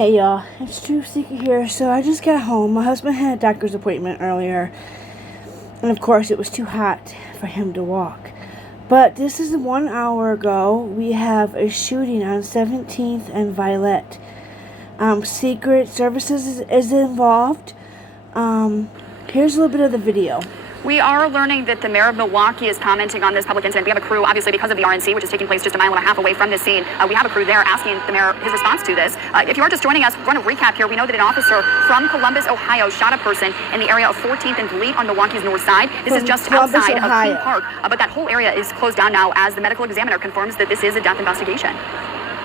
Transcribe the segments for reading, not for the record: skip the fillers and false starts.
Hey y'all, it's Truth Seeker here. So I just got home. My husband had a doctor's appointment earlier, and of course it was too hot for him to walk. But this is 1 hour ago. We have a shooting on 17th and Violet. Secret Services is involved. Here's a little bit of the video. We are learning that the mayor of Milwaukee is commenting on this public incident. We have a crew, obviously, because of the RNC, which is taking place just a mile and a half away from this scene. We have a crew there asking the mayor his response to this. If you are just joining us, we're going to recap here. We know that an officer from Columbus, Ohio, shot a person in the area of 14th and Bleat on Milwaukee's north side. This is just outside of King Park, but that whole area is closed down now as the medical examiner confirms that this is a death investigation.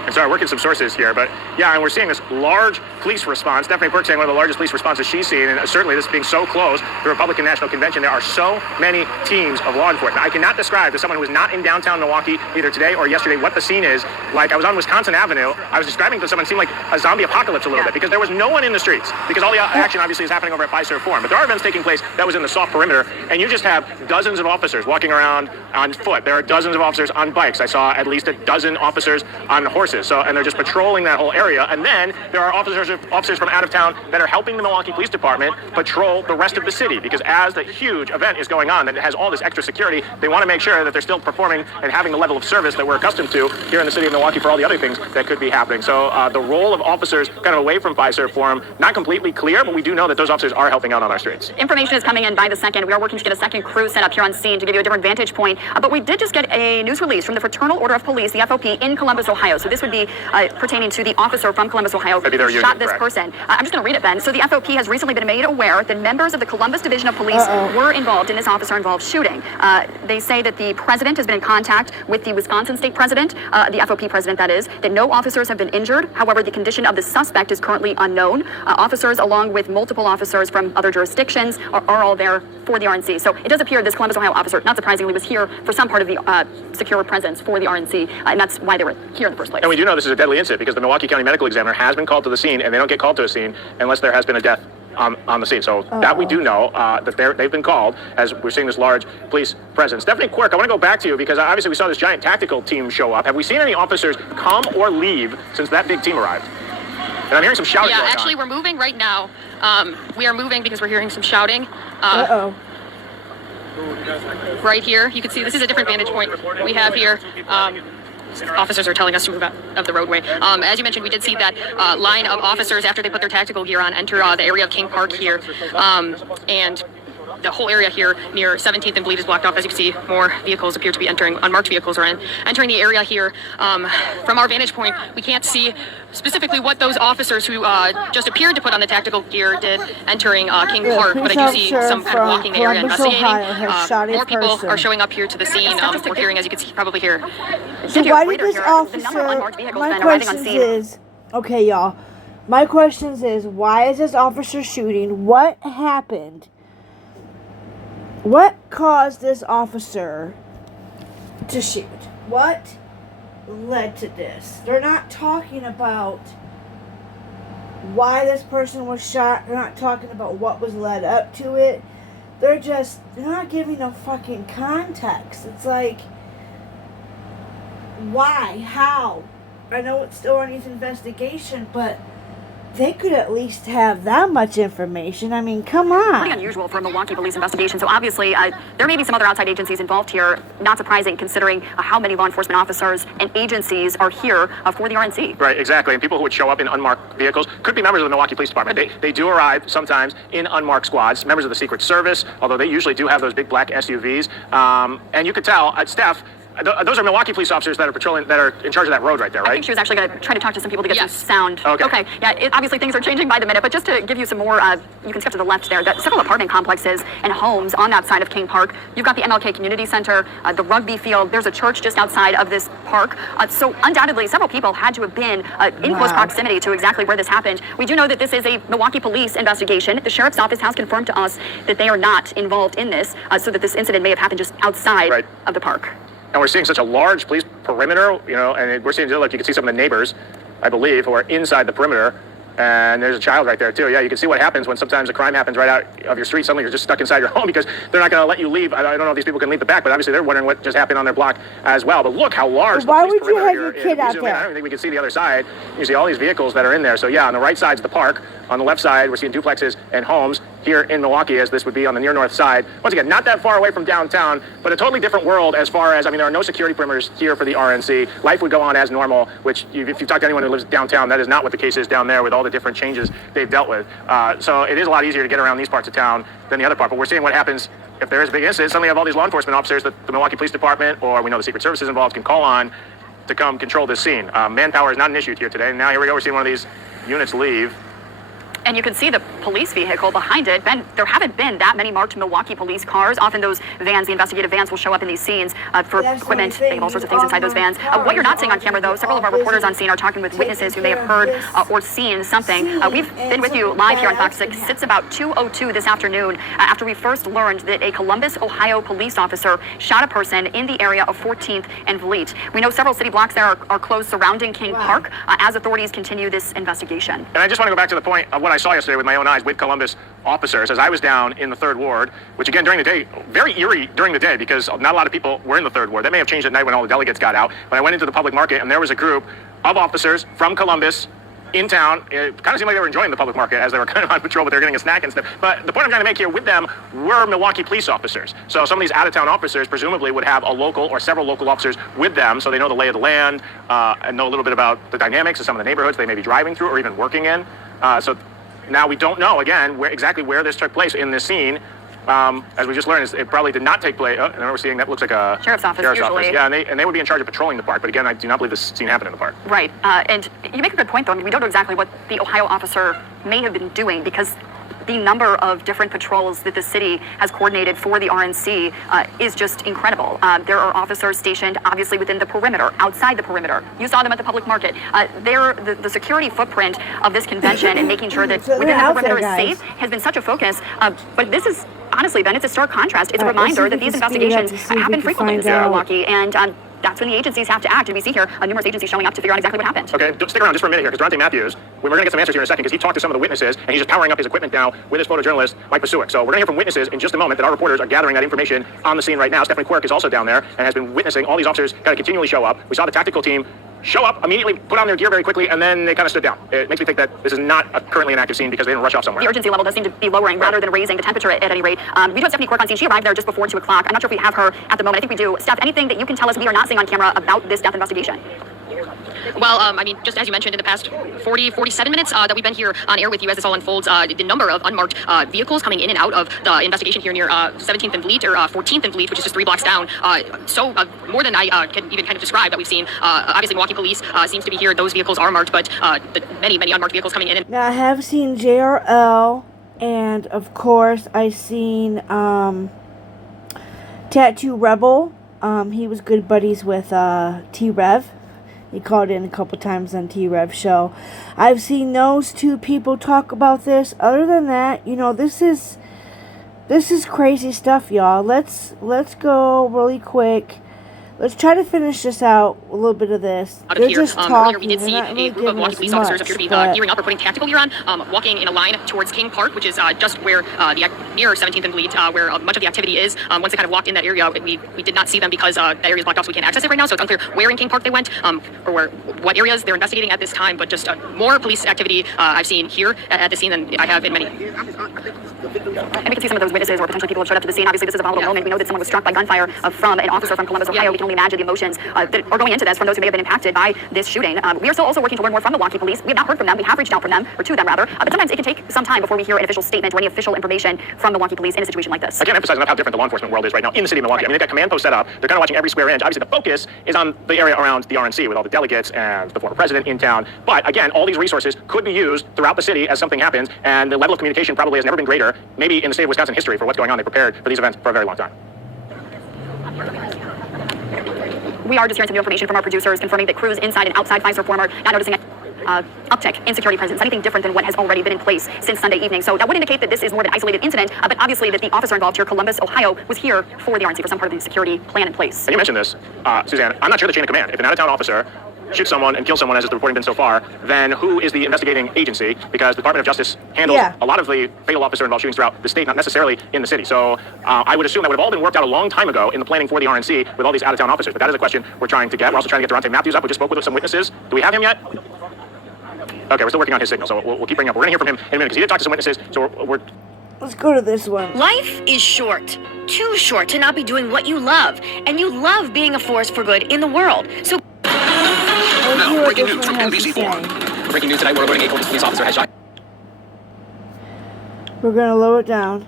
And so I work in some sources here, but yeah, and we're seeing this large police response. Stephanie Quirk saying one of the largest police responses she's seen, and certainly this being so close to the Republican National Convention, there are so many teams of law enforcement. I cannot describe to someone who is not in downtown Milwaukee, either today or yesterday, what the scene is. Like, I was on Wisconsin Avenue. I was describing to someone, it seemed like a zombie apocalypse a little bit, because there was no one in the streets, because all the action obviously is happening over at Fiserv Forum. But there are events taking place that was in the soft perimeter, and you just have dozens of officers walking around on foot. There are dozens of officers on bikes. I saw at least a dozen officers on horses. So, and they're just patrolling that whole area. And then there are officers from out of town that are helping the Milwaukee Police Department patrol the rest of the city, because as the huge event is going on that has all this extra security, they want to make sure that they're still performing and having the level of service that we're accustomed to here in the city of Milwaukee for all the other things that could be happening. So the role of officers kind of away from Fiserv Forum, not completely clear, but we do know that those officers are helping out on our streets. Information is coming in by the second. We are working to get a second crew set up here on scene to give you a different vantage point. But we did just get a news release from the Fraternal Order of Police, the FOP, in Columbus, Ohio. So this would be pertaining to the officer from Columbus, Ohio, who shot this person. I'm just going to read it, Ben. So the FOP has recently been made aware that members of the Columbus Division of Police were involved in this officer-involved shooting. They say that the president has been in contact with the Wisconsin state president, the FOP president that is, that no officers have been injured. However, the condition of the suspect is currently unknown. Officers, along with multiple officers from other jurisdictions, are all there for the RNC. So it does appear this Columbus, Ohio officer, not surprisingly, was here for some part of the secure presence for the RNC, and that's why they were here in the first place. And we do know this is a deadly incident because the Milwaukee County Medical Examiner has been called to the scene, and they don't get called to a scene unless there has been a death on the scene. So that we do know that they've been called as we're seeing this large police presence. Stephanie Quirk, I want to go back to you because obviously we saw this giant tactical team show up. Have we seen any officers come or leave since that big team arrived? And I'm hearing some shouting going on. Yeah, actually, we're moving right now. We are moving because we're hearing some shouting. Right here, you can see this is a different vantage point we have here. Officers are telling us to move out of the roadway. As you mentioned, we did see that line of officers after they put their tactical gear on enter the area of King Park here. And the whole area here near 17th and Bleat is blocked off. As you can see, more vehicles appear to be entering, unmarked vehicles are entering the area here. From our vantage point, we can't see specifically what those officers who just appeared to put on the tactical gear did entering King Park, but I do see some kind of walking the area investigating. More people are showing up here to the scene. We're hearing, as you can see, probably hear. So why did this officer, my question is, okay y'all, my question is, why is this officer shooting? What happened? What caused this officer to shoot? What led to this? They're not talking about why this person was shot. They're not talking about what was led up to it. They're not giving no fucking context. It's like, why? How? I know it's still underneath investigation, but they could at least have that much information. I mean, come on. Pretty unusual for a Milwaukee police investigation. So obviously, there may be some other outside agencies involved here. Not surprising considering how many law enforcement officers and agencies are here for the RNC. Right, exactly. And people who would show up in unmarked vehicles could be members of the Milwaukee Police Department. They do arrive sometimes in unmarked squads, members of the Secret Service, although they usually do have those big black SUVs. And you could tell, Steph, those are Milwaukee police officers that are patrolling, that are in charge of that road right there, right? I think she was actually going to try to talk to some people to get some sound. Okay. Yeah, obviously things are changing by the minute, but just to give you some more, you can skip to the left there, several apartment complexes and homes on that side of King Park. You've got the MLK Community Center, the rugby field, there's a church just outside of this park. So undoubtedly, several people had to have been in close proximity to exactly where this happened. We do know that this is a Milwaukee police investigation. The sheriff's office has confirmed to us that they are not involved in this, so that this incident may have happened just outside of the park. And we're seeing such a large police perimeter, and we're seeing, look, you can see some of the neighbors, I believe, who are inside the perimeter. And there's a child right there too. Yeah, you can see what happens when sometimes a crime happens right out of your street. Suddenly you're just stuck inside your home because they're not going to let you leave. I don't know if these people can leave the back, but obviously they're wondering what just happened on their block as well. But look how large the Why police would you perimeter have your here kid is. out I don't there? think we can see the other side. You see all these vehicles that are in there. So yeah, on the right side is the park. On the left side, we're seeing duplexes and homes here in Milwaukee, as this would be on the near north side. Once again, not that far away from downtown, but a totally different world as far as, I mean, there are no security perimeters here for the RNC. Life would go on as normal, which if you talk to anyone who lives downtown, that is not what the case is down there with all the different changes they've dealt with. So it is a lot easier to get around these parts of town than the other part, but we're seeing what happens if there is a big incident. Suddenly you have all these law enforcement officers that the Milwaukee Police Department, or we know the Secret Service is involved, can call on to come control this scene. Manpower is not an issue here today. And now here we go, we're seeing one of these units leave. And you can see the police vehicle behind it. Ben, there haven't been that many marked Milwaukee police cars. Often those vans, the investigative vans, will show up in these scenes for equipment. They have all sorts of things inside those vans. What you're not seeing on camera, though, several of our reporters on scene are talking with witnesses who may have heard or seen something. We've been with you live here on Fox 6. It's about 2:02 this afternoon after we first learned that a Columbus, Ohio police officer shot a person in the area of 14th and Vliet. We know several city blocks there are closed surrounding King Park as authorities continue this investigation. And I just want to go back to the point of what I saw yesterday with my own eyes with Columbus officers as I was down in the 3rd Ward, which again during the day, very eerie during the day because not a lot of people were in the 3rd Ward. That may have changed at night when all the delegates got out. But I went into the public market and there was a group of officers from Columbus in town. It kind of seemed like they were enjoying the public market as they were kind of on patrol, but they were getting a snack and stuff. But the point I'm trying to make here with them were Milwaukee police officers. So some of these out-of-town officers presumably would have a local or several local officers with them, so they know the lay of the land and know a little bit about the dynamics of some of the neighborhoods they may be driving through or even working in. So now we don't know, again, exactly where this took place in this scene. As we just learned, it probably did not take place. And we're seeing that looks like a sheriff's office usually. Yeah, and they would be in charge of patrolling the park. But again, I do not believe this scene happened in the park. Right. And you make a good point, though. I mean, we don't know exactly what the Ohio officer may have been doing because the number of different patrols that the city has coordinated for the RNC is just incredible. There are officers stationed obviously within the perimeter, outside the perimeter. You saw them at the public market. The security footprint of this convention and making sure that within the perimeter is safe has been such a focus. But this is, honestly, Ben, it's a stark contrast. It's a reminder that these investigations happen frequently in the city of Milwaukee. And that's when the agencies have to act. And we see here numerous agencies showing up to figure out exactly what happened. Okay, stick around just for a minute here, because Durante Matthews, we're going to get some answers here in a second, because he talked to some of the witnesses, and he's just powering up his equipment now with his photojournalist, Mike Pasuik. So we're going to hear from witnesses in just a moment that our reporters are gathering that information on the scene right now. Stephanie Quirk is also down there and has been witnessing all these officers kind of continually show up. We saw the tactical team show up, immediately put on their gear very quickly, and then they kind of stood down. It makes me think that this is not currently an active scene because they didn't rush off somewhere. The urgency level does seem to be lowering rather than raising the temperature at any rate. We do have Stephanie Quirk on scene. She arrived there just before 2 o'clock. I'm not sure if we have her at the moment. I think we do. Steph, anything that you can tell us we are not seeing on camera about this death investigation? Well, I mean, just as you mentioned, in the past 47 minutes that we've been here on air with you as this all unfolds, the number of unmarked vehicles coming in and out of the investigation here near 17th and Vliet, or 14th and Vliet, which is just 3 blocks down. More than I can even kind of describe that we've seen. Obviously, Milwaukee Police seems to be here. Those vehicles are marked, but the many unmarked vehicles coming in. Now, I have seen JRL, and of course, I've seen Tattoo Rebel. He was good buddies with T-Rev. He called in a couple times on T-Rev show. I've seen those two people talk about this. Other than that, you know, this is crazy stuff, y'all. Let's go really quick. Let's try to finish this out, a little bit of this. They're just talking. Earlier we did see really a group of Milwaukee police officers appear to be gearing up or putting tactical gear on, walking in a line towards King Park, which is just where near 17th and Vliet, where much of the activity is. Once they kind of walked in that area, we did not see them because that area is blocked off, so we can't access it right now. So it's unclear where in King Park they went, or what areas they're investigating at this time. But just more police activity I've seen here at the scene than I have in many. And we can see some of those witnesses or potentially people who showed up to the scene. Obviously, this is a volatile moment. We know that someone was struck by gunfire from an officer from Columbus, Ohio. We can only imagine the emotions that are going into this from those who may have been impacted by this shooting. We are still also working to learn more from the Milwaukee Police. We have not heard from them. We have reached out from them, or to them rather. But sometimes it can take some time before we hear an official statement or any official information from the Milwaukee Police in a situation like this. I can't emphasize enough how different the law enforcement world is right now in the city of Milwaukee. I mean, they've got command posts set up. They're kind of watching every square inch. Obviously, the focus is on the area around the RNC with all the delegates and the former president in town. But again, all these resources could be used throughout the city as something happens, and the level of communication probably has never been greater, maybe in the state of Wisconsin history, for what's going on. They prepared for these events for a very long time. We are just hearing some new information from our producers confirming that crews inside and outside Pfizer former not noticing uptick in security presence, anything different than what has already been in place since Sunday evening. So that would indicate that this is more of an isolated incident, but obviously that the officer involved here, Columbus, Ohio, was here for the RNC for some part of the security plan in place. And you mentioned this, Suzanne. I'm not sure the chain of command. If an out-of-town officer shoot someone and kill someone, as is the reporting been so far, then who is the investigating agency? Because the Department of Justice handles a lot of the fatal officer-involved shootings throughout the state, not necessarily in the city. So I would assume that would have all been worked out a long time ago in the planning for the RNC with all these out-of-town officers. But that is a question we're trying to get. We're also trying to get Durante Matthews up. We just spoke with some witnesses. Do we have him yet? Okay, we're still working on his signal, so we'll keep bringing up. We're going to hear from him in a minute because he did talk to some witnesses. So we're Let's go to this one. Life is short, too short to not be doing what you love, and you love being a force for good in the world. So Now, breaking news from NBC4. Breaking news tonight, we're alerting a Columbus police officer has shot. We're going to lower it down.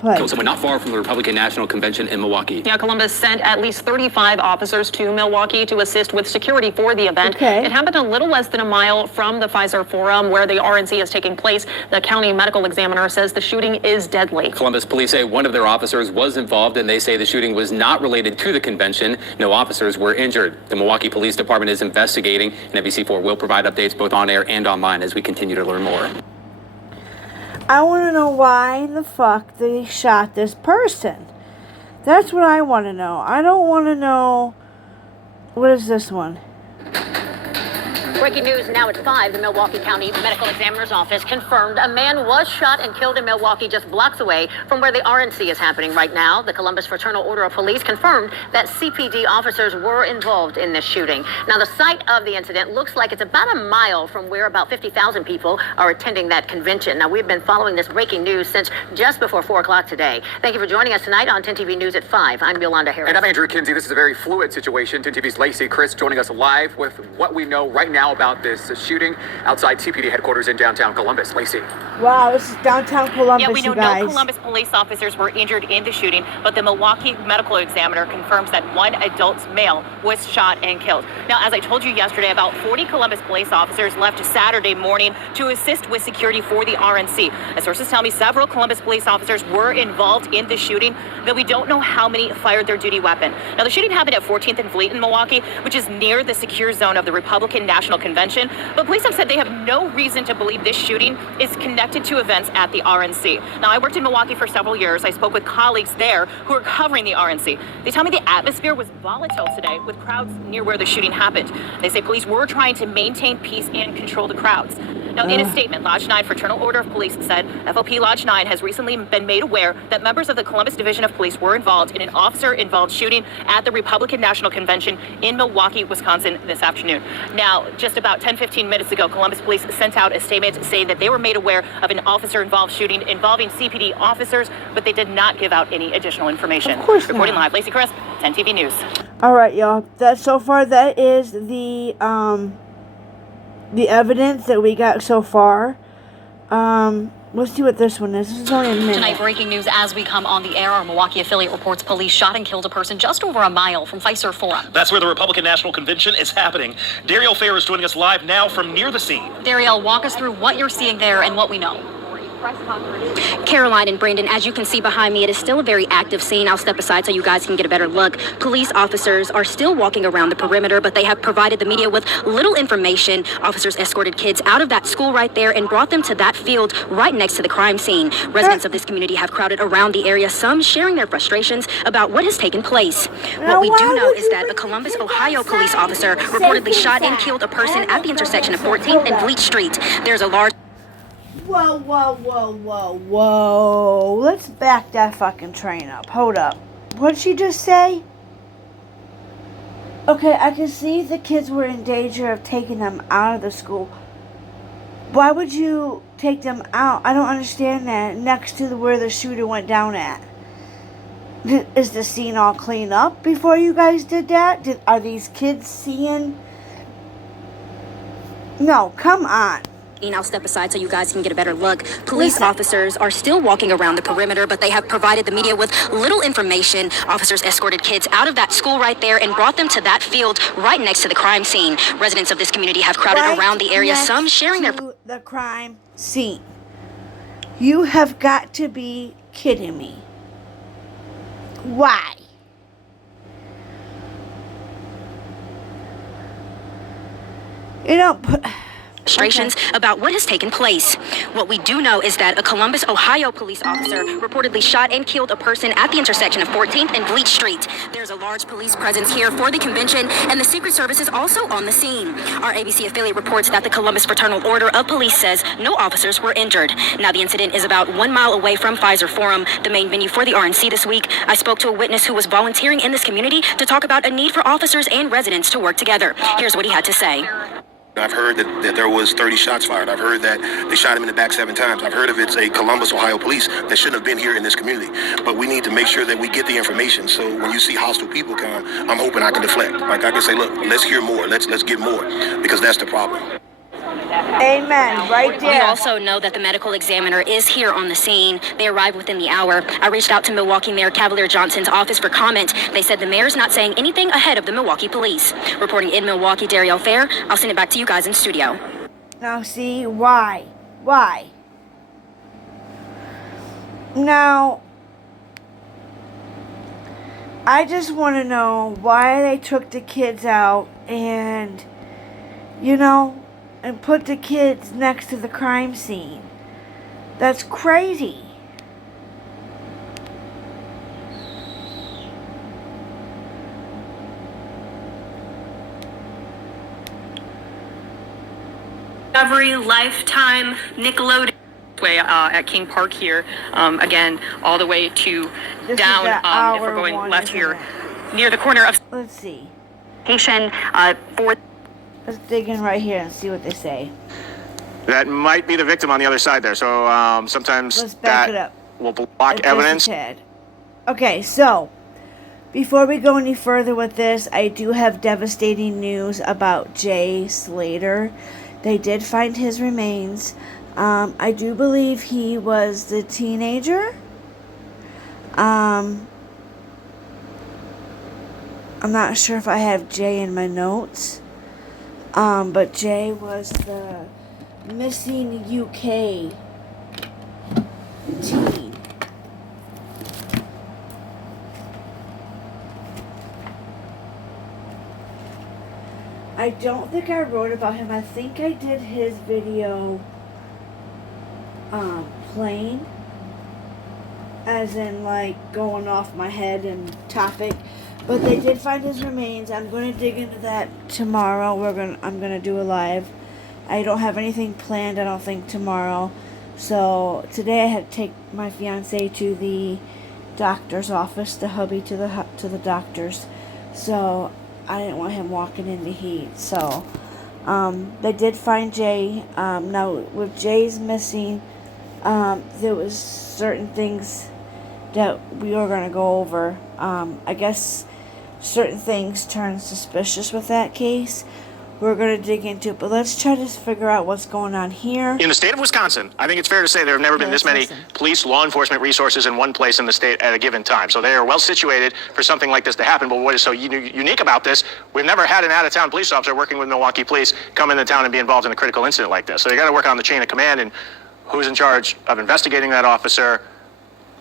Play. Killed someone not far from the Republican National Convention in Milwaukee. Yeah, Columbus sent at least 35 officers to Milwaukee to assist with security for the event. Okay. It happened a little less than a mile from the Pfizer Forum where the RNC is taking place. The county medical examiner says the shooting is deadly. Columbus police say one of their officers was involved, and they say the shooting was not related to the convention. No officers were injured. The Milwaukee Police Department is investigating, and NBC4 will provide updates both on air and online as we continue to learn more. I want to know why the fuck they shot this person. That's what I want to know. I don't want to know... What is this one? Breaking news now at 5. The Milwaukee County Medical Examiner's Office confirmed a man was shot and killed in Milwaukee just blocks away from where the RNC is happening right now. The Columbus Fraternal Order of Police confirmed that CPD officers were involved in this shooting. Now, the site of the incident looks like it's about a mile from where about 50,000 people are attending that convention. Now, we've been following this breaking news since just before 4 o'clock today. Thank you for joining us tonight on 10 TV News at 5. I'm Yolanda Harris. And I'm Andrew Kinsey. This is a very fluid situation. 10 TV's Lacey Chris joining us live with what we know right now about this shooting outside CPD headquarters in downtown Columbus. Lacey. Wow, this is downtown Columbus, Yeah, we know you guys. no Columbus police officers were injured in the shooting, but the Milwaukee medical examiner confirms that one adult male was shot and killed. Now, as I told you yesterday, about 40 Columbus police officers left Saturday morning to assist with security for the RNC. As sources tell me, several Columbus police officers were involved in the shooting, though we don't know how many fired their duty weapon. Now, the shooting happened at 14th and Fleet in Milwaukee, which is near the secure zone of the Republican National Convention. But police have said they have no reason to believe this shooting is connected to events at the RNC. Now, I worked in Milwaukee for several years. I spoke with colleagues there who are covering the RNC. They tell me the atmosphere was volatile today with crowds near where the shooting happened. They say police were trying to maintain peace and control the crowds. Now, in a statement, Lodge 9 Fraternal Order of Police said FOP Lodge 9 has recently been made aware that members of the Columbus Division of Police were involved in an officer-involved shooting at the Republican National Convention in Milwaukee, Wisconsin this afternoon. Now, just about 10-15 minutes ago, Columbus Police sent out a statement saying that they were made aware of an officer-involved shooting involving CPD officers, but they did not give out any additional information. Of course Reporting not. live, Lacey Chris, 10 TV News. All right, y'all. That so far, that is the evidence that we got so far. Let's see what this one is. This is only a minute. Tonight, breaking news as we come on the air. Our Milwaukee affiliate reports police shot and killed a person just over a mile from Pfizer Forum. That's where the Republican National Convention is happening. Dariel Fair is joining us live now from near the scene. Dariel, walk us through what you're seeing there and what we know. Caroline and Brandon, as you can see behind me, it is still a very active scene. I'll step aside so you guys can get a better look. Police officers are still walking around the perimeter, but they have provided the media with little information. Officers escorted kids out of that school right there and brought them to that field right next to the crime scene. Residents of this community have crowded around the area, some sharing their frustrations about what has taken place. What we do know is that a Columbus, Ohio police officer reportedly shot and killed a person at the intersection of 14th and Fleet Street. There's a large... Whoa, whoa, whoa, whoa, whoa. Let's back that fucking train up. Hold up. What'd she just say? Okay, I can see the kids were in danger of taking them out of the school. Why would you take them out? I don't understand that. Next to where the shooter went down at. Is the scene all cleaned up before you guys did that? Are these kids seeing? No, come on. I'll step aside so you guys can get a better look. Police officers are still walking around the perimeter, but they have provided the media with little information. Officers escorted kids out of that school right there and brought them to that field right next to the crime scene. Residents of this community have crowded around the area, some sharing their... The crime scene. You have got to be kidding me. Why? You know... Frustrations about what has taken place. What we do know is that a Columbus, Ohio police officer reportedly shot and killed a person at the intersection of 14th and Bleach Street. There's a large police presence here for the convention, and the Secret Service is also on the scene. Our ABC affiliate reports that the Columbus Fraternal Order of Police says no officers were injured. Now, the incident is about 1 mile away from Pfizer Forum, the main venue for the RNC this week. I spoke to a witness who was volunteering in this community to talk about a need for officers and residents to work together. Here's what he had to say. I've heard that there was 30 shots fired. I've heard that they shot him in the back 7 times. I've heard of it's a Columbus, Ohio police that shouldn't have been here in this community. But we need to make sure that we get the information. So when you see hostile people come, I'm hoping I can deflect. Like I can say, look, let's hear more. Let's get more, because that's the problem. Amen. Right there. We also know that the medical examiner is here on the scene. They arrived within the hour. I reached out to Milwaukee Mayor Cavalier Johnson's office for comment. They said the mayor's not saying anything ahead of the Milwaukee police. Reporting in Milwaukee, Darielle Fair. I'll send it back to you guys in studio. Now, see, why? Why? Now, I just want to know why they took the kids out and, and put the kids next to the crime scene. That's crazy. Discovery, Lifetime, Nickelodeon. Way at King Park here, again, all the way to This down. is the If we're going hour left one, here, isn't it? near the corner of. Let's see. For Let's dig in right here and see what they say. That might be the victim on the other side there. So sometimes Let's back it that up. will block Just a evidence. tad. Okay, so before we go any further with this, I do have devastating news about Jay Slater. They did find his remains. I do believe he was the teenager. I'm not sure if I have Jay in my notes. But Jay was the missing UK teen. I don't think I wrote about him. I think I did his video plain, as in like going off my head and topic. But they did find his remains. I'm going to dig into that tomorrow. I'm going to do a live. I don't have anything planned, I don't think, tomorrow. So today I had to take my fiance to the doctor's office, the hubby to the doctor's. So I didn't want him walking in the heat. So they did find Jay. Now with Jay's missing, there was certain things that we were going to go over. I guess certain things turned suspicious with that case. We're going to dig into it, but let's try to figure out what's going on here. In the state of Wisconsin, I think it's fair to say there have never been this many police, law enforcement resources in one place in the state at a given time. So they are well situated for something like this to happen. But what is so unique about this, we've never had an out-of-town police officer working with Milwaukee police come into town and be involved in a critical incident like this. So they got to work on the chain of command and who's in charge of investigating that officer.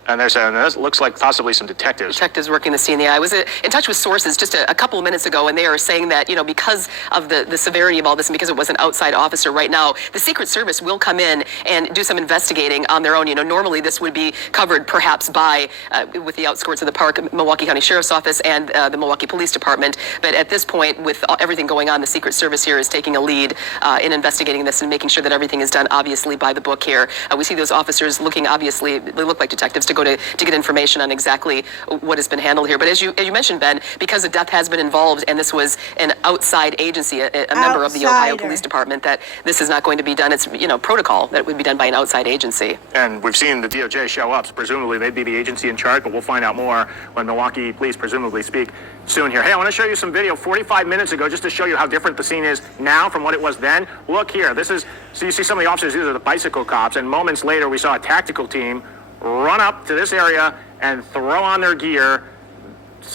And they're saying this looks like possibly some detectives. Detectives working the scene. Yeah, I was in touch with sources just a couple of minutes ago, and they are saying that, because of the severity of all this and because it was an outside officer right now, the Secret Service will come in and do some investigating on their own. Normally this would be covered perhaps by, with the outskirts of the park, Milwaukee County Sheriff's Office and the Milwaukee Police Department. But at this point, with everything going on, the Secret Service here is taking a lead in investigating this and making sure that everything is done, obviously, by the book here. We see those officers looking, obviously, they look like detectives to go to get information on exactly what has been handled here. But as you mentioned, Ben, because a death has been involved and this was an outside agency, a member of the Ohio Police Department, that this is not going to be done. It's protocol that would be done by an outside agency. And we've seen the DOJ show up. So presumably they'd be the agency in charge, but we'll find out more when Milwaukee police presumably speak soon here. Hey, I want to show you some video 45 minutes ago just to show you how different the scene is now from what it was then. Look here. So you see some of the officers, these are the bicycle cops, and moments later we saw a tactical team run up to this area and throw on their gear.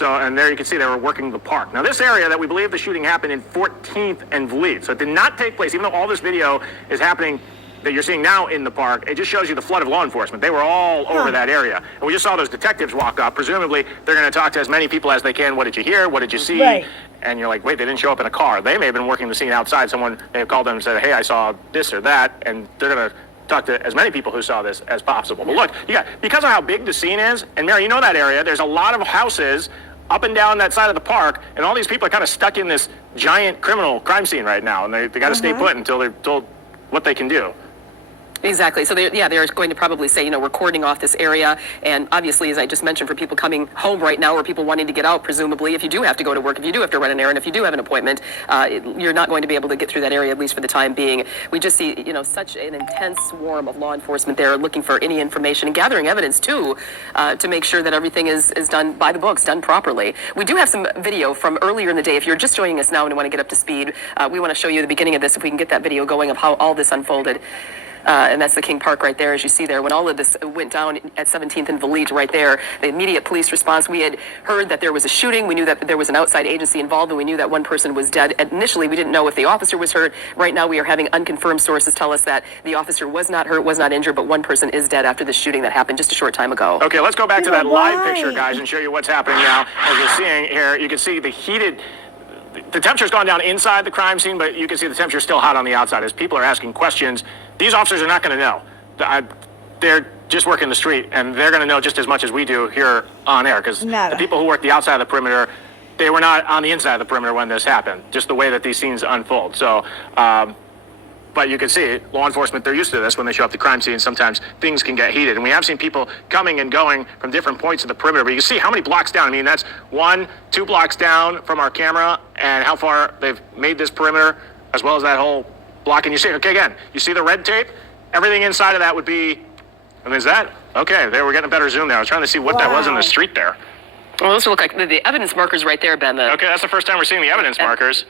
And there you can see they were working the park. Now this area that we believe the shooting happened in 14th and Vliet. So it did not take place, even though all this video is happening that you're seeing now in the park, it just shows you the flood of law enforcement. They were all over that area. And we just saw those detectives walk up. Presumably they're going to talk to as many people as they can. What did you hear? What did you see? Right. and you're like, wait, they didn't show up in a car. They may have been working the scene outside. Someone may have called them and said, hey, I saw this or that, and they're going to talk to as many people who saw this as possible. But look, because of how big the scene is, and Mary, you know that area, there's a lot of houses up and down that side of the park, and all these people are kind of stuck in this giant criminal crime scene right now, and they got to stay put until they're told what they can do. Exactly. So they're going to probably say, we're cordoning off this area. And obviously, as I just mentioned, for people coming home right now or people wanting to get out, presumably, if you do have to go to work, if you do have to run an errand, if you do have an appointment, you're not going to be able to get through that area, at least for the time being. We just see, such an intense swarm of law enforcement there looking for any information and gathering evidence, too, to make sure that everything is done by the books, done properly. We do have some video from earlier in the day. If you're just joining us now and want to get up to speed, we want to show you the beginning of this, if we can get that video going of how all this unfolded. And that's the King Park right there, as you see there. When all of this went down at 17th and Valete right there, the immediate police response, we had heard that there was a shooting. We knew that there was an outside agency involved, and we knew that one person was dead. Initially, we didn't know if the officer was hurt. Right now, we are having unconfirmed sources tell us that the officer was not hurt, was not injured, but one person is dead after the shooting that happened just a short time ago. Okay, let's go back to that live picture, guys, and show you what's happening now. As you're seeing here, you can see the temperature's gone down inside the crime scene, but you can see the temperature's still hot on the outside. As people are asking questions, these officers are not going to know. They're just working the street, and they're going to know just as much as we do here on air, because the people who work the outside of the perimeter, they were not on the inside of the perimeter when this happened, just the way that these scenes unfold. So, but you can see, law enforcement, they're used to this when they show up the crime scene. Sometimes things can get heated. And we have seen people coming and going from different points of the perimeter. But you can see how many blocks down. I mean, that's 1-2 blocks down from our camera, and how far they've made this perimeter, as well as that whole block. And you see, okay, again, you see the red tape? Everything inside of that would be, I mean, is that? Okay, there, we're getting a better zoom there. I was trying to see what that was in the street there. Well, those look like the evidence markers right there, Ben. Okay, that's the first time we're seeing the evidence markers.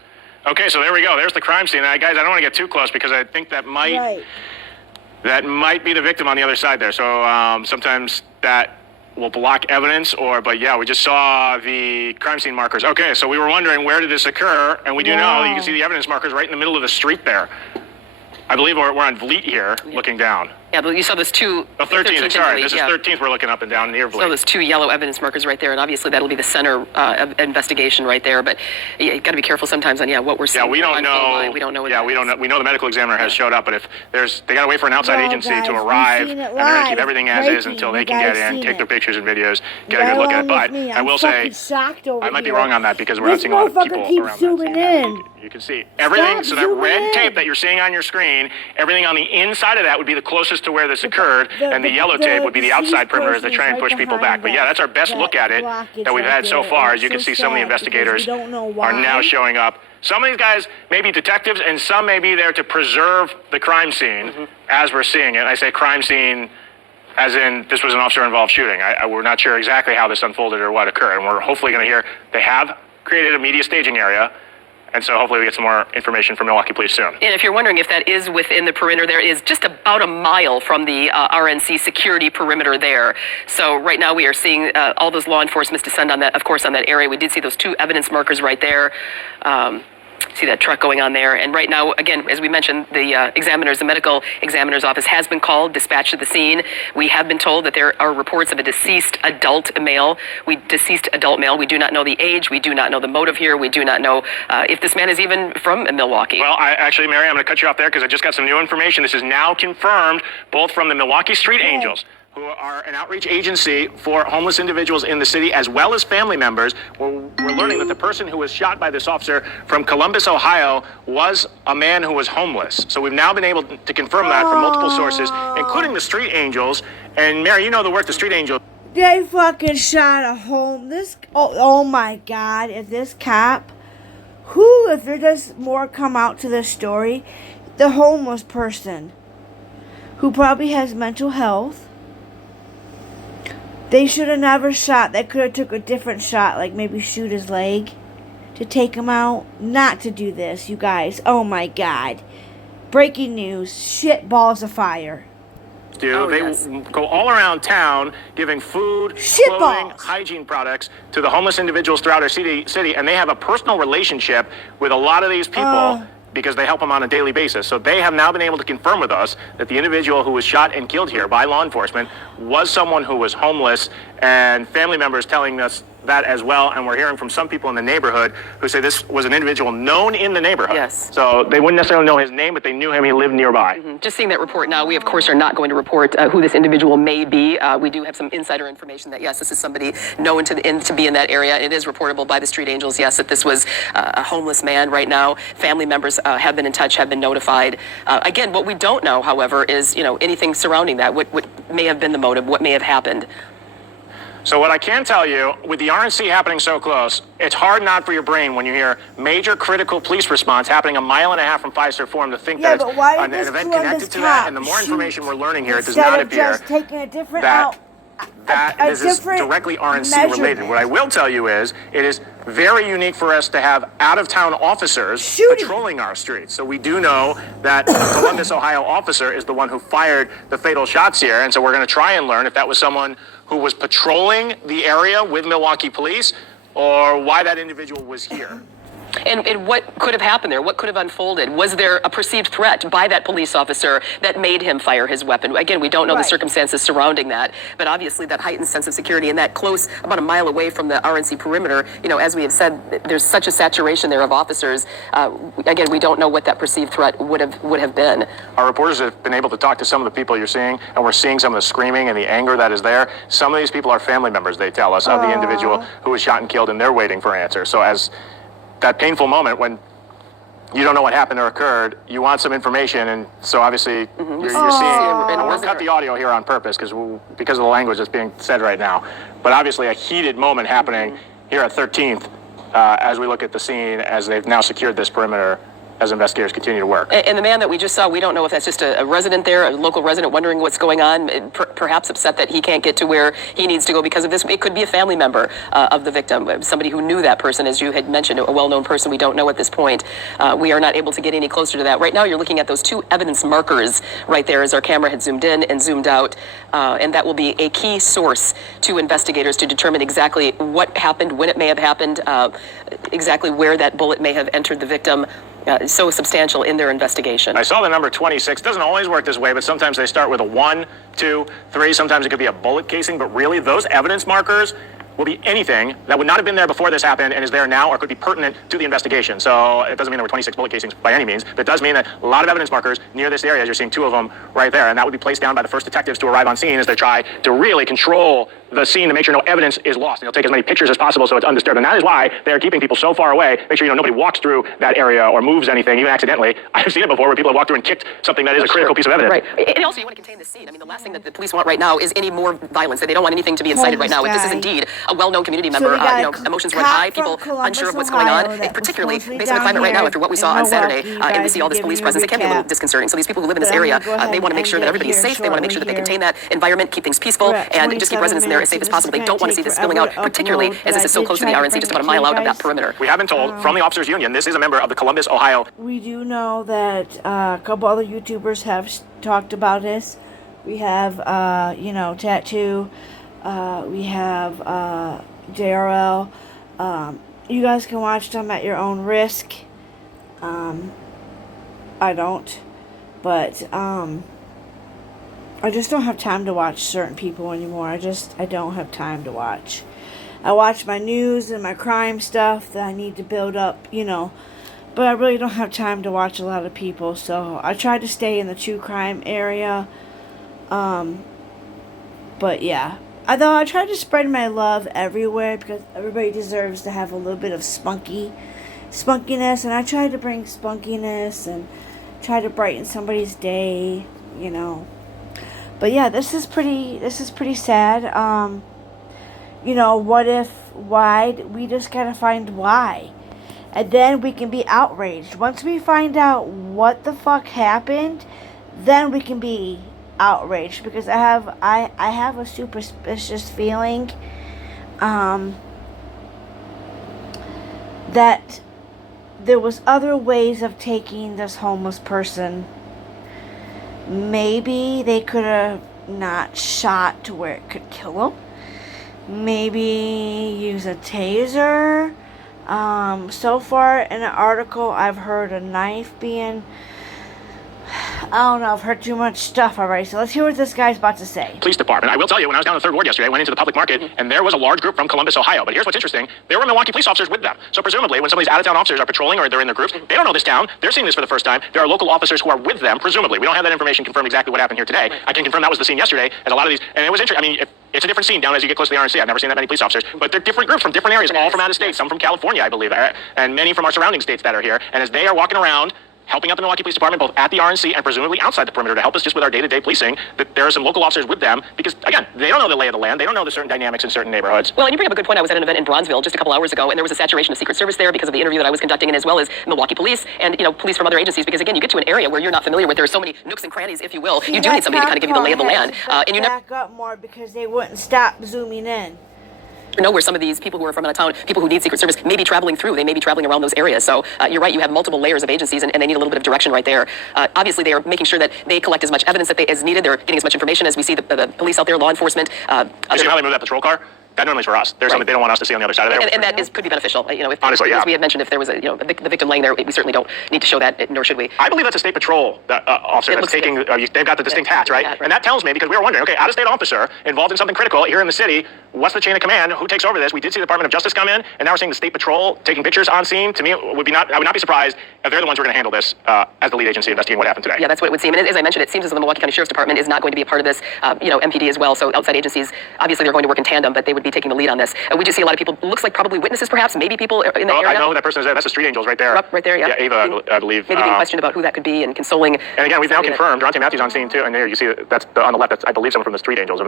Okay, so there we go. There's the crime scene. Guys, I don't want to get too close because I think that might be the victim on the other side there. So sometimes that will block evidence, but yeah, we just saw the crime scene markers. Okay, so we were wondering, where did this occur? And we do know, you can see the evidence markers right in the middle of the street there. I believe we're on Valete here, looking down. Yeah, but you saw those two... Oh, 13th, sorry. This is 13th we're looking up and down near Valete. So those two yellow evidence markers right there, and obviously that'll be the center of investigation right there. But you got to be careful sometimes on what we're seeing. Yeah, we don't know. We don't know. We don't know. We know the medical examiner has showed up, but if they got to wait for an outside agency to arrive, and they're going to keep everything as is until they can get in, take their pictures and videos, get a good look at it. But I will say, I might be wrong on that because we're not seeing a lot of people around that. You can see everything. So that red tape that you're seeing on your screen, everything on the inside of that would be the closest to where this occurred, and the yellow tape would be the outside perimeter as they try and push people back. But yeah, that's our best look at it that we've had so far. As you can see, some of the investigators are now showing up. Some of these guys may be detectives, and some may be there to preserve the crime scene as we're seeing it. I say crime scene as in this was an officer-involved shooting. We're not sure exactly how this unfolded or what occurred, and we're hopefully going to hear they have created a media staging area. And so hopefully we get some more information from Milwaukee Police soon. And if you're wondering if that is within the perimeter, there is just about a mile from the RNC security perimeter there. So right now we are seeing all those law enforcement descend on that, of course, on that area. We did see those two evidence markers right there. See that truck going on there. And right now, again, as we mentioned, the medical examiner's office has been called, dispatched to the scene. We have been told that there are reports of a deceased adult male. We do not know the age. We do not know the motive here. We do not know if this man is even from Milwaukee. Well, actually, Mary, I'm going to cut you off there because I just got some new information. This is now confirmed both from the Milwaukee Street Angels, who are an outreach agency for homeless individuals in the city, as well as family members. We're learning that the person who was shot by this officer from Columbus, Ohio, was a man who was homeless. So we've now been able to confirm that from multiple sources, including the Street Angels. And Mary, you know the work the Street Angels... They fucking shot a homeless... Oh my God, if this cop... if there does more come out to this story, the homeless person who probably has mental health, they should have never shot. They could have took a different shot, like maybe shoot his leg to take him out. Not to do this, you guys. Oh my God. Breaking news. Shit balls of fire. They go all around town giving food, clothing, hygiene products to the homeless individuals throughout our city, and they have a personal relationship with a lot of these people because they help them on a daily basis. So they have now been able to confirm with us that the individual who was shot and killed here by law enforcement was someone who was homeless, and family members telling us that as well, and we're hearing from some people in the neighborhood who say this was an individual known in the neighborhood. Yes. So they wouldn't necessarily know his name, but they knew him. He lived nearby. Just seeing that report now, we of course are not going to report who this individual may be. We do have some insider information that yes, this is somebody known to be in that area. It is reportable by the Street Angels, yes, that this was a homeless man right now. Family members have been in touch, have been notified. Again, what we don't know, however, is anything surrounding that. What may have been the motive? What may have happened? So what I can tell you, with the RNC happening so close, it's hard not for your brain when you hear major critical police response happening a mile and a half from Fiserv Forum to think that it's an event connected to that. And the more information we're learning here, it does not appear just taking a different that this is directly RNC related. What I will tell you is it is very unique for us to have out-of-town officers patrolling our streets. So we do know that a Columbus, Ohio officer is the one who fired the fatal shots here. And so we're going to try and learn if that was someone who was patrolling the area with Milwaukee police or why that individual was here. And what could have happened there? What could have unfolded? Was there a perceived threat by that police officer that made him fire his weapon? Again, we don't know the circumstances surrounding that, but obviously that heightened sense of security and that close, about a mile away from the RNC perimeter, as we have said, there's such a saturation there of officers. Again, we don't know what that perceived threat would have been. Our reporters have been able to talk to some of the people you're seeing, and we're seeing some of the screaming and the anger that is there. Some of these people are family members, they tell us, of the individual who was shot and killed, and they're waiting for answers. So as that painful moment when you don't know what happened or occurred, you want some information, and so obviously you're seeing, and we'll cut the audio here on purpose because of the language that's being said right now, but obviously a heated moment happening here at 13th as we look at the scene as they've now secured this perimeter as investigators continue to work. And the man that we just saw, we don't know if that's just a resident there, a local resident wondering what's going on, perhaps upset that he can't get to where he needs to go because of this. It could be a family member of the victim, somebody who knew that person, as you had mentioned, a well-known person. We don't know at this point. We are not able to get any closer to that. Right now, you're looking at those two evidence markers right there as our camera had zoomed in and zoomed out, and that will be a key source to investigators to determine exactly what happened, when it may have happened, exactly where that bullet may have entered the victim. So substantial in their investigation. I saw the number 26. It doesn't always work this way, but sometimes they start with a 1, 2, 3. Sometimes it could be a bullet casing, but really those evidence markers will be anything that would not have been there before this happened and is there now or could be pertinent to the investigation. So it doesn't mean there were 26 bullet casings by any means, but it does mean that a lot of evidence markers near this area, as you're seeing 2 of them right there, and that would be placed down by the first detectives to arrive on scene as they try to really control the scene to make sure no evidence is lost. And they'll take as many pictures as possible so it's undisturbed. And that is why they're keeping people so far away, make sure nobody walks through that area or moves anything, even accidentally. I've seen it before where people have walked through and kicked something that is a critical piece of evidence. Right. And also you want to contain the scene. I mean, the last thing that the police want right now is any more violence. They don't want anything to be incited right now. If this is indeed a well-known community member, emotions run high, people unsure of what's going on, and particularly based on the climate right now after what we saw on Saturday, and we see all this police presence, it can be a little disconcerting. So these people who live in this area, they want to make sure that everybody is safe. They want to make sure that they contain that environment, keep things peaceful, and just keep residents in there as safe as possible. They don't want to see this spilling out, particularly as this is so close to the RNC, just about a mile out of that perimeter. We have been told from the Officers Union, this is a member of the Columbus, Ohio. We do know that a couple other YouTubers have talked about this. We have, Tattoo. We have JRL. You guys can watch them at your own risk. I don't. But, I just don't have time to watch certain people anymore. I don't have time to watch. I watch my news and my crime stuff that I need to build up, but I really don't have time to watch a lot of people, so I try to stay in the true crime area. But yeah. Although I try to spread my love everywhere because everybody deserves to have a little bit of spunkiness, and I try to bring spunkiness and try to brighten somebody's day, But yeah, this is pretty sad. Why? We just gotta find why. And then we can be outraged. Once we find out what the fuck happened, then we can be outraged. Because I have a superstitious feeling that there was other ways of taking this homeless person. Maybe they could have not shot to where it could kill him. Maybe use a taser. So far in the article, I've heard a knife being I don't know, I've heard too much stuff already, so let's hear what this guy's about to say. Police department. I will tell you, when I was down in the 3rd Ward yesterday, I went into the public market, and there was a large group from Columbus, Ohio. But here's what's interesting. There were Milwaukee police officers with them. So presumably, when some of these out-of-town officers are patrolling or they're in their groups, they don't know this town. They're seeing this for the first time. There are local officers who are with them, presumably. We don't have that information confirmed exactly what happened here today. I can confirm that was the scene yesterday, as a lot of these, and it was interesting. I mean, it's a different scene down as you get close to the RNC. I've never seen that many police officers, but they're different groups from different areas, all from out of state, some from California, I believe, and many from our surrounding states that are here. And as they are walking around, helping out the Milwaukee Police Department, both at the RNC and presumably outside the perimeter to help us just with our day-to-day policing, that there are some local officers with them because, again, they don't know the lay of the land. They don't know the certain dynamics in certain neighborhoods. Well, and you bring up a good point. I was at an event in Bronzeville just a couple hours ago, and there was a saturation of Secret Service there because of the interview that I was conducting, and as well as Milwaukee Police and, police from other agencies, because, again, you get to an area where you're not familiar with. There are so many nooks and crannies, if you will. You do need somebody to kind of give you the lay of the land. And you back up more because they wouldn't stop zooming in. Know where some of these people who are from out of town, people who need Secret Service, may be traveling through. They may be traveling around those areas. So you're right. You have multiple layers of agencies, and they need a little bit of direction right there. Obviously, they are making sure that they collect as much evidence as needed. They're getting as much information as we see the police out there, law enforcement. You see how they move that patrol car? That normally is for us. There's something they don't want us to see on the other side of there. And that could be beneficial. If, honestly, yeah. As we had mentioned, if there was the victim laying there, we certainly don't need to show that, nor should we. I believe that's a state patrol officer that's taking. They've got the distinct hats, right? And that tells me, because we were wondering, okay, out-of-state officer involved in something critical here in the city. What's the chain of command? Who takes over this? We did see the Department of Justice come in, and now we're seeing the State Patrol taking pictures on scene. To me, I would not be surprised if they're the ones who are going to handle this as the lead agency investigating what happened today. Yeah, that's what it would seem. And as I mentioned, it seems as though the Milwaukee County Sheriff's Department is not going to be a part of this. MPD as well. So outside agencies, obviously, they're going to work in tandem, but they would be taking the lead on this. We just see a lot of people. Looks like probably witnesses, perhaps, maybe people in the area. I know who that person is. That's the Street Angels right there. Right there, yeah. Yeah, Ava, I believe. Maybe being questioned about who that could be and consoling. And again, we've now confirmed Dronte Matthews on scene too. And there you see that's on the left. That's, I believe, someone from the Street Angels.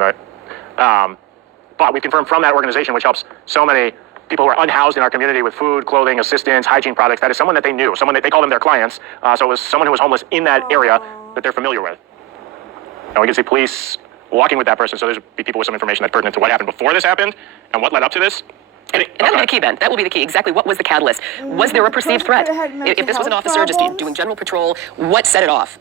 But we've confirmed from that organization, which helps so many people who are unhoused in our community with food, clothing, assistance, hygiene products. That is someone that they knew, someone that they call them their clients. So it was someone who was homeless in that area that they're familiar with. And we can see police walking with that person. So there's be people with some information that's pertinent to what happened before this happened and what led up to this. And that will be the key, Ben. That will be the key. Exactly what was the catalyst? Was there a perceived threat? If this was an officer just doing general patrol, what set it off?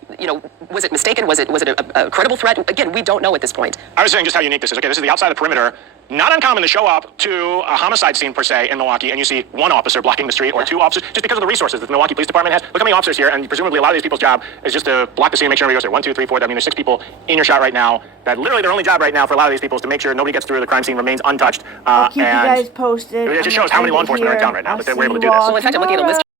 Was it mistaken? Was it a credible threat? Again, we don't know at this point. I was saying just how unique this is. Okay, this is the outside of the perimeter. Not uncommon to show up to a homicide scene, per se, in Milwaukee, and you see one officer blocking the street or two officers, just because of the resources that the Milwaukee Police Department has. Look how many officers here, and presumably a lot of these people's job is just to block the scene and make sure nobody goes there. 1, 2, 3, 4. I mean, there's 6 people in your shot right now. That literally their only job right now for a lot of these people is to make sure nobody gets through, the crime scene remains untouched. I'll keep you guys posted. It just shows how many law enforcement are in town right now that they were able to do this. Well, in fact, I'm looking at a list